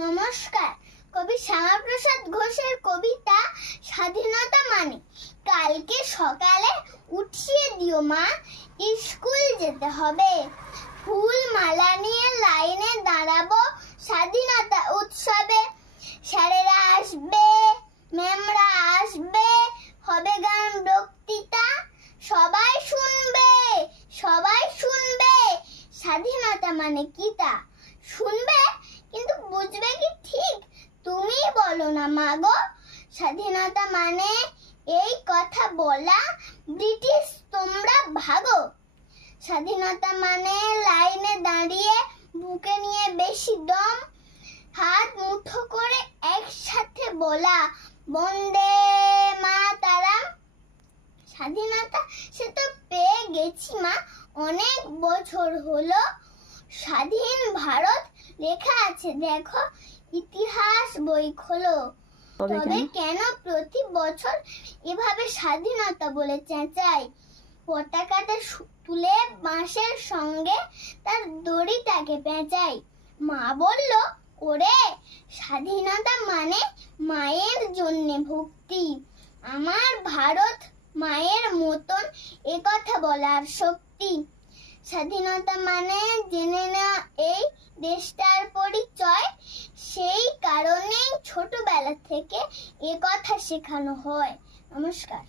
নমস্কার। কবি শ্যামাপ্রসাদ ঘোষের কবিতা স্বাধীনতা মানে। কালকে সকালে উঠিয়ে দিও মা, স্কুল যেতে হবে। ফুল মালা নিয়ে লাইনে দাঁড়াবো স্বাধীনতা উৎসবে। স্যারেরা আসবে, ম্যামরা আসবে, হবে গান বক্তৃতা। সবাই শুনবে, সবাই শুনবে, স্বাধীনতা মানে কি তা শুনবে, কিন্তু বুঝবে কি ঠিক তুমি বলো না মাগো। স্বাধীনতা মানে এই কথা বলা, ব্রিটিশ তোমরা ভাগো। স্বাধীনতা মানে লাইনে দাঁড়িয়ে বুকে নিয়ে বেশি দম, হাত মুঠো করে একসাথে বলা বন্দে মাতারাম। স্বাধীনতা সে তো পেয়ে গেছি মা, অনেক বছর হলো। স্বাধীন ভারত লেখা আছে দেখো, ইতিহাস বই খোলো। তবে কেন প্রতি বছর এভাবে স্বাধীনতা বলে চেঁচাই? পতাকাটা তুলে বাঁশের সঙ্গে তার দড়িটাকে পেঁচাই। মা বলল, ওরে স্বাধীনতা মানে মায়ের জন্যে ভক্তি। আমার ভারত মায়ের মতন এ কথা বলার শক্তি। স্বাধীনতা মানে জেনে নেওয়া এই দেশটার পরিচয়। সেই কারণেই ছোটবেলা থেকে এ কথা শেখানো হয়। নমস্কার।